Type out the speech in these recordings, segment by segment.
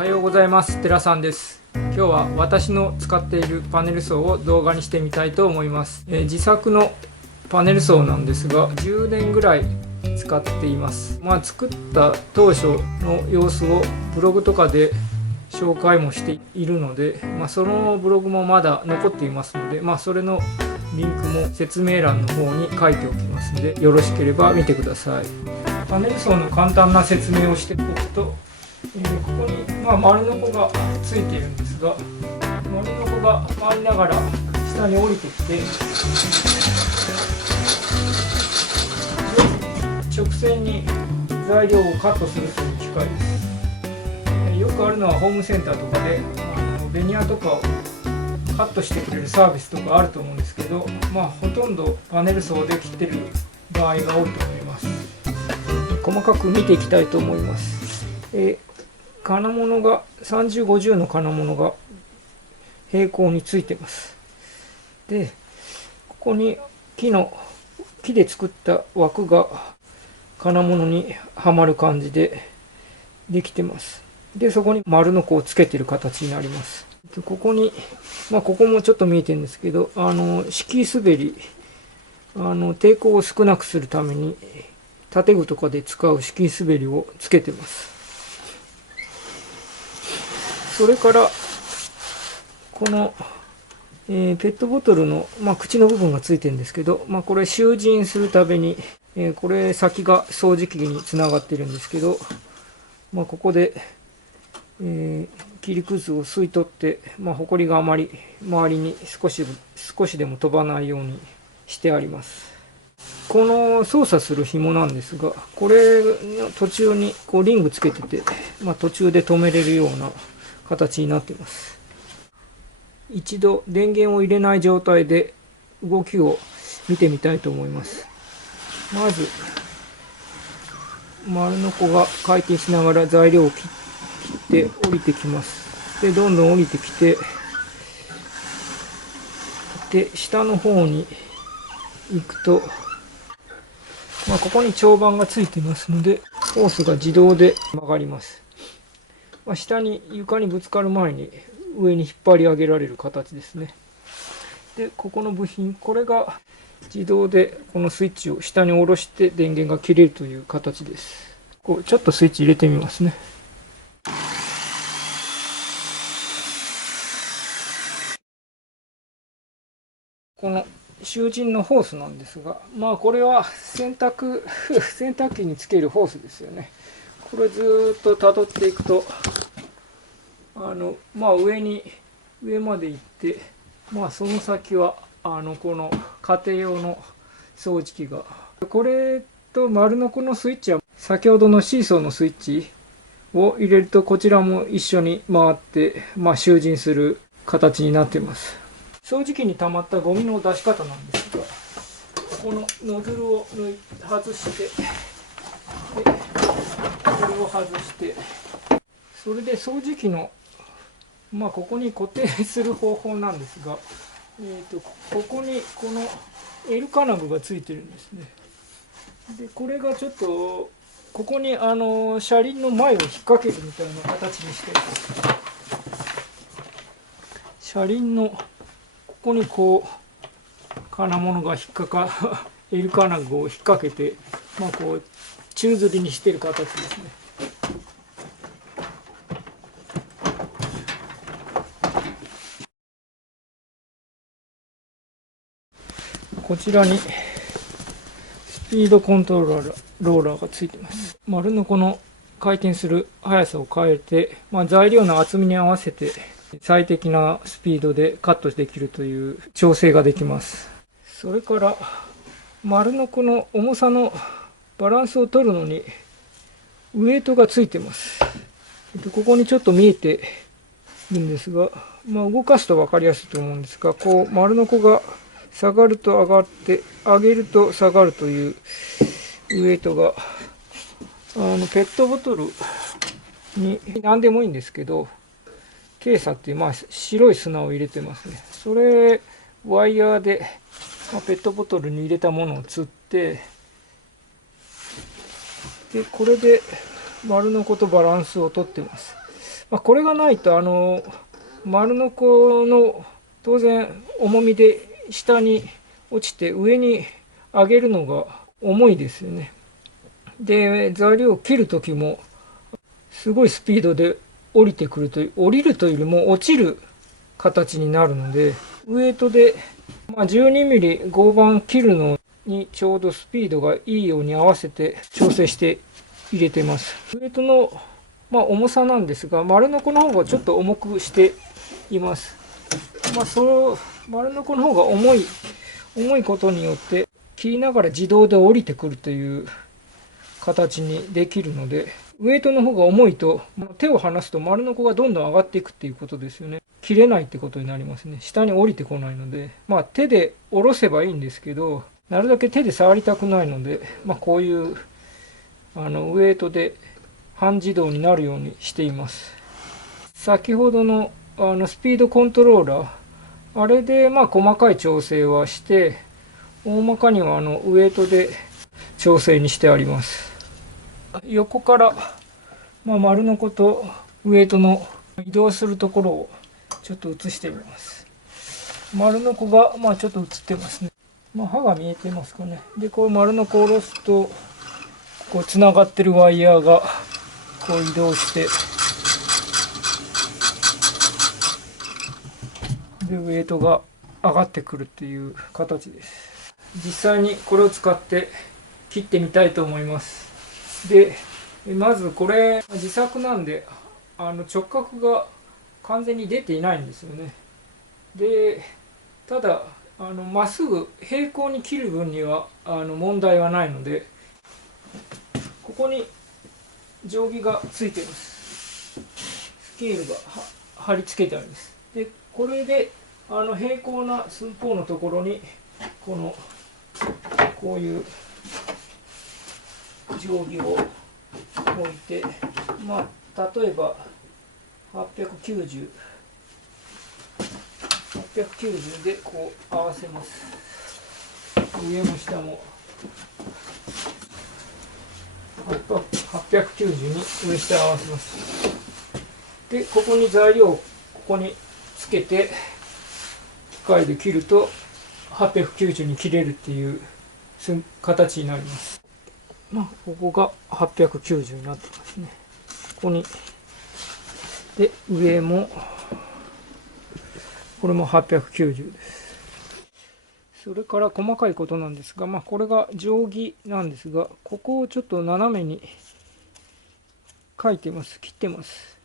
はようございます。寺さんです。今日は私の使っているパネル層を動画にしてみたいと思います。自作のパネル層なんですが、10年ぐらい使っています。作った当初の様子をブログとかで紹介もしているので、そのブログもまだ残っていますので、それのリンクも説明欄の方に書いておきますので、よろしければ見てください。パネル層の簡単な説明をしておくと、ここに、丸ノコがついているんですが、丸ノコが回りながら下に降りてきて、直線に材料をカットするという機械です。よくあるのはホームセンターとかでベニヤとかをカットしてくれるサービスとかあると思うんですけど、ほとんどパネル層で切ってる場合が多いと思います。細かく見ていきたいと思います。金物が30、50の金物が平行についてます。で、ここに木で作った枠が金物にはまる感じでできてます。で、そこに丸ノコをつけてる形になります。ここに、ここもちょっと見えてるんですけど、敷き滑り、抵抗を少なくするために建具とかで使う敷き滑りをつけてます。それからこの、ペットボトルの、口の部分がついてるんですけど、これ集塵するために、これ先が掃除機につながってるんですけど、ここで、切りくずを吸い取って、ほこりがあまり周りに少しでも飛ばないようにしてあります。この操作する紐なんですが、これの途中にこうリングつけてて、途中で止めれるような形になっています。一度電源を入れない状態で動きを見てみたいと思います。まず丸ノコが回転しながら材料を切って降りてきます。で、どんどん降りてきて、で下の方に行くと、ここに長板がついてますので、ホースが自動で曲がります。下に床にぶつかる前に上に引っ張り上げられる形ですね。で、ここの部品、これが自動でこのスイッチを下に下ろして電源が切れるという形です。ちょっとスイッチ入れてみますね。この集塵のホースなんですが、これは洗濯機につけるホースですよね。これずっと辿っていくと、上まで行って、その先はこの家庭用の掃除機が、これと丸ノコのスイッチは先ほどのシーソーのスイッチを入れると、こちらも一緒に回って、集塵する形になっています。掃除機に溜まったゴミの出し方なんですが、このノズルを外して、これを外して、それで掃除機のここに固定する方法なんですが、ここにこの L 金具がついてるんですね。で、これがちょっとここに車輪の前を引っ掛けるみたいな形にして、車輪のここに金物がL 金具を引っ掛けて、宙吊りにしている形ですね。こちらにスピードコントローラーがついています。丸ノコの回転する速さを変えて、材料の厚みに合わせて最適なスピードでカットできるという調整ができます。それから丸ノコの重さのバランスを取るのにウエイトがついています。ここにちょっと見えているんですが、動かすと分かりやすいと思うんですが、丸ノコが下がると上がって、上げると下がるというウエイトが、ペットボトルに何でもいいんですけど、ケーサっていう白い砂を入れてますね。それワイヤーで、ペットボトルに入れたものを吊って、でこれで丸ノコとバランスをとってます。これがないと丸ノコの当然重みで下に落ちて上に上げるのが重いですよね。で、材料を切るときもすごいスピードで降りてくるという、降りるというよりも落ちる形になるので、ウエイトで、12ミリ合板切るのにちょうどスピードがいいように合わせて調整して入れてます。ウエイトの、重さなんですが、丸ノコの方がちょっと重くしています。丸ノコの方が重いことによって、切りながら自動で降りてくるという形にできるので、ウエイトの方が重いと、手を離すと丸ノコがどんどん上がっていくっていうことですよね。切れないってことになりますね。下に降りてこないので、手で下ろせばいいんですけど、なるだけ手で触りたくないので、こういうウエイトで半自動になるようにしています。先ほどのスピードコントローラー、あれで細かい調整はして、大まかにはウエイトで調整にしてあります。横から、丸ノコとウエイトの移動するところをちょっと映してみます。丸ノコがちょっと映ってますね。刃が見えてますかね。で、こう丸ノコを下ろすと、こうつながってるワイヤーがこう移動して、でウエイトが上がってくるっていう形です。実際にこれを使って切ってみたいと思います。で、まずこれ自作なんで直角が完全に出ていないんですよね。で、ただまっすぐ平行に切る分には問題はないので、ここに定規がついています。スケールが貼り付けてあります。で、これで平行な寸法のところにこういう定規を置いて、例えば890でこう合わせます。上も下も890に上下合わせます。で、ここに材料をここにつけて機械で切ると890に切れるっていう形になります。ここが890になってますね。ここにで、上もこれも890です。それから細かいことなんですが、これが定規なんですが、ここをちょっと斜めに書いてます。切ってます。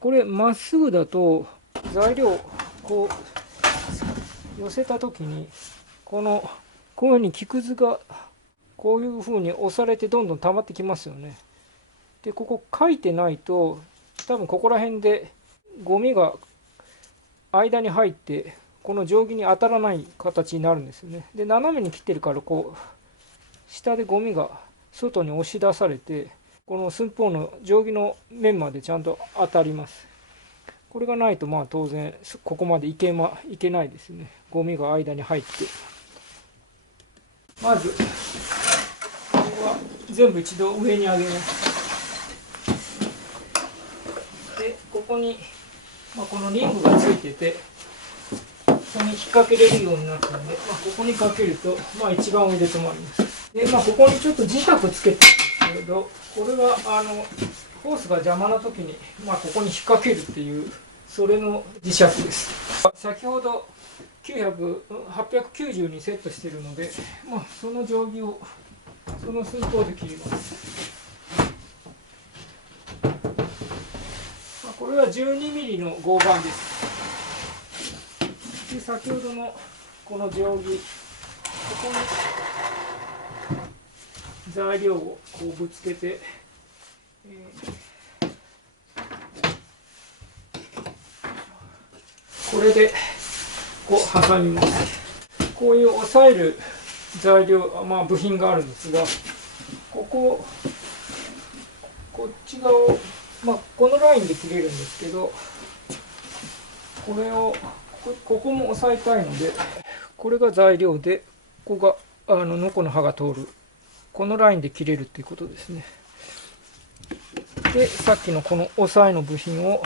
これまっすぐだと材料をこう寄せた時にこういうふうに木くずがこういうふうに押されてどんどん溜まってきますよね。で、ここ書いてないと多分ここら辺でゴミが間に入ってこの定規に当たらない形になるんですよね。で、斜めに切ってるからこう下でゴミが外に押し出されて、この寸法の定規の面までちゃんと当たります。これがないと当然ここまでいけないですね。ゴミが間に入って。まずここは全部一度上に上げます。で、ここに、このリングがついてて、ここに引っ掛けれるようになったので、ここにかけると、一番上で止まります。で、ここにちょっと磁石つけてるんですけど、これはホースが邪魔な時に、ここに引っ掛けるっていう、それの磁石です。先ほど890にセットしているので、その定規をその寸法で切ります。これは12ミリの合板です。で、先ほどのこの定規、ここに材料をこうぶつけて、これでこう挟みます。こういう押さえる材料、部品があるんですが、こっち側を、このラインで切れるんですけど、これをここも押さえたいので、これが材料で、ここがノコの刃が通る、このラインで切れるっていうことですね。でさっきのこの押さえの部品を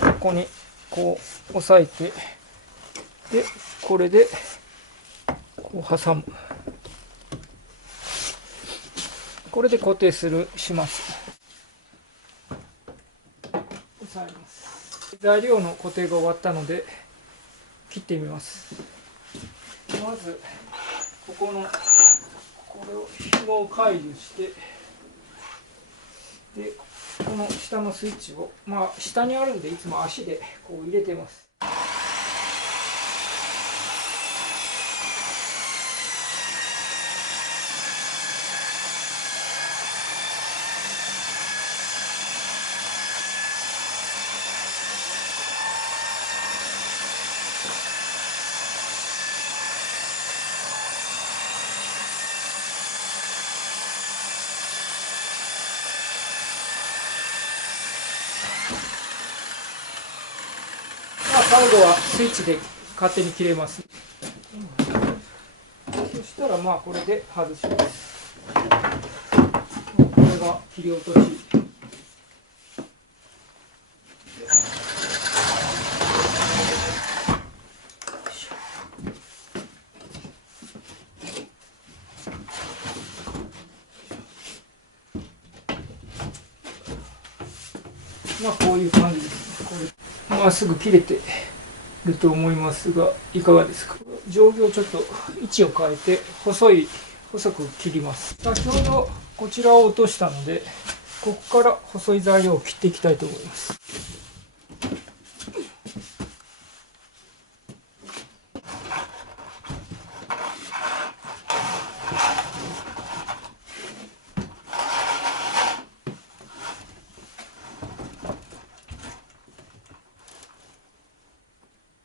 ここにこう押さえて、でこれでこう挟む。これで固定します。押さえます。材料の固定が終わったので切ってみます。まずここれを紐を解除して、でこの下のスイッチを下にあるんで、いつも足でこう入れてます。最後はスイッチで勝手に切れます。そしたらこれで外します。これが切り落とし。こういう感じです。これまっすぐ切れてると思いますが、いかがですか。定規をちょっと位置を変えて細く切ります。先ほどこちらを落としたので、ここから細い材料を切っていきたいと思います。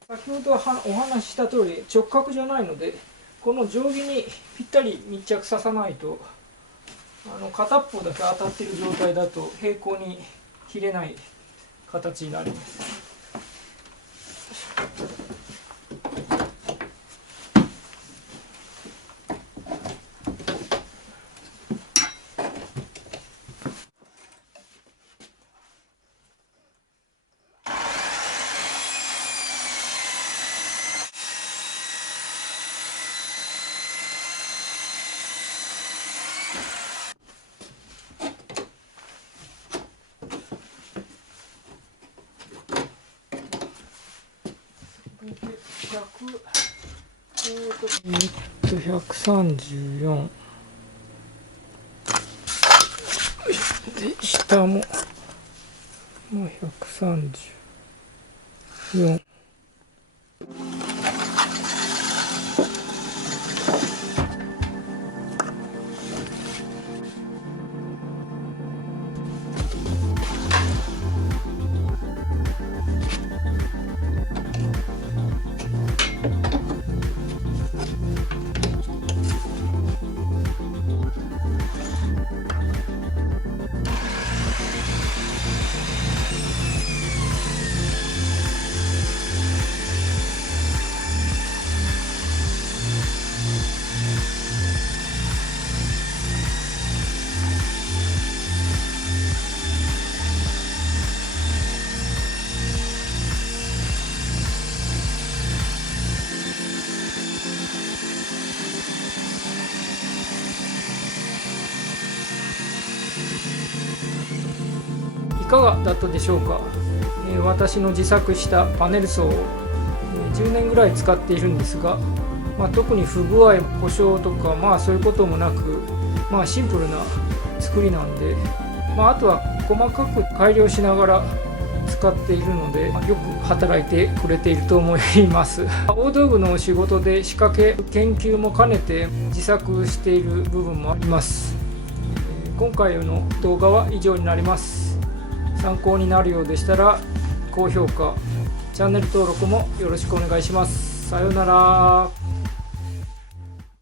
先ほどお話しした通り直角じゃないので、この定規にぴったり密着ささないと、片っぽだけ当たっている状態だと平行に切れない形になります。134で、下も134。いかがだったでしょうか。私の自作したパネル層を10年ぐらい使っているんですが、特に不具合、故障とかそういうこともなく、シンプルな作りなんで、あとは細かく改良しながら使っているので、よく働いてくれていると思います。大道具の仕事で仕掛け研究も兼ねて自作している部分もあります。今回の動画は以上になります。参考になるようでしたら高評価、チャンネル登録もよろしくお願いします。さようなら。